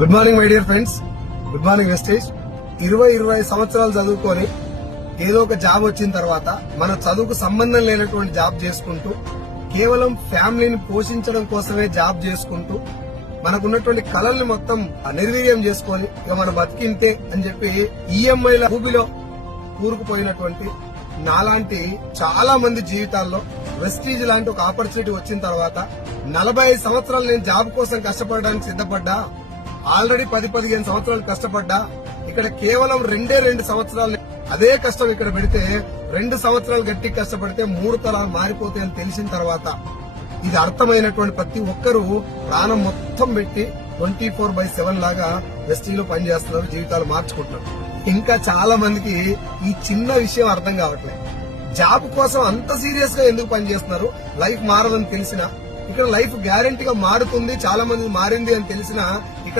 Good morning my dear friends, good morning Vestige. 20 సంవత్సరాలు చదువుకొని ఏదో ఒక జాబ్ వచ్చిన తర్వాత మన చదువుకు సంబంధం లేనటువంటి జాబ్ చేసుకుంటూ కేవలం ఫ్యామిలీని పోషించడం కోసమే జాబ్ చేసుకుంటూ మనకున్నటువంటి కళల్ని మొత్తం నిర్వీర్యం చేసుకొని ఇక మన బతికింతే అని చెప్పి ఈఎంఐల ఊబిలో కూరుకుపోయినటువంటి నాలాంటి చాలా మంది జీవితాల్లో వెస్టీజ్ లాంటి ఒక ఆపర్చునిటీ వచ్చిన తర్వాత 45 సంవత్సరాలు నేను జాబ్ కోసం కష్టపడడానికి సిద్ధపడ్డా. ఆల్రెడీ 10-15 సంవత్సరాలు కష్టపడ్డా. ఇక్కడ కేవలం 2 సంవత్సరాలు అదే కష్టం ఇక్కడ పెడితే 2 సంవత్సరాలు గట్టి కష్టపడితే 3 తరాలు మారిపోతాయని తెలిసిన తర్వాత ఇది అర్థమైనటువంటి ప్రతి ఒక్కరూ ప్రాణం మొత్తం పెట్టి 24/7 లాగా వెస్టీలో పనిచేస్తున్నారు, జీవితాలు మార్చుకుంటున్నారు. ఇంకా చాలా మందికి ఈ చిన్న విషయం అర్థం కావట్లేదు. జాబ్ కోసం అంత సీరియస్ గా ఎందుకు పనిచేస్తున్నారు? లైఫ్ మారదని తెలిసినా, ఇక్కడ లైఫ్ గ్యారంటీగా మారుతుంది, చాలా మంది మారింది అని తెలిసినా ఇక్కడ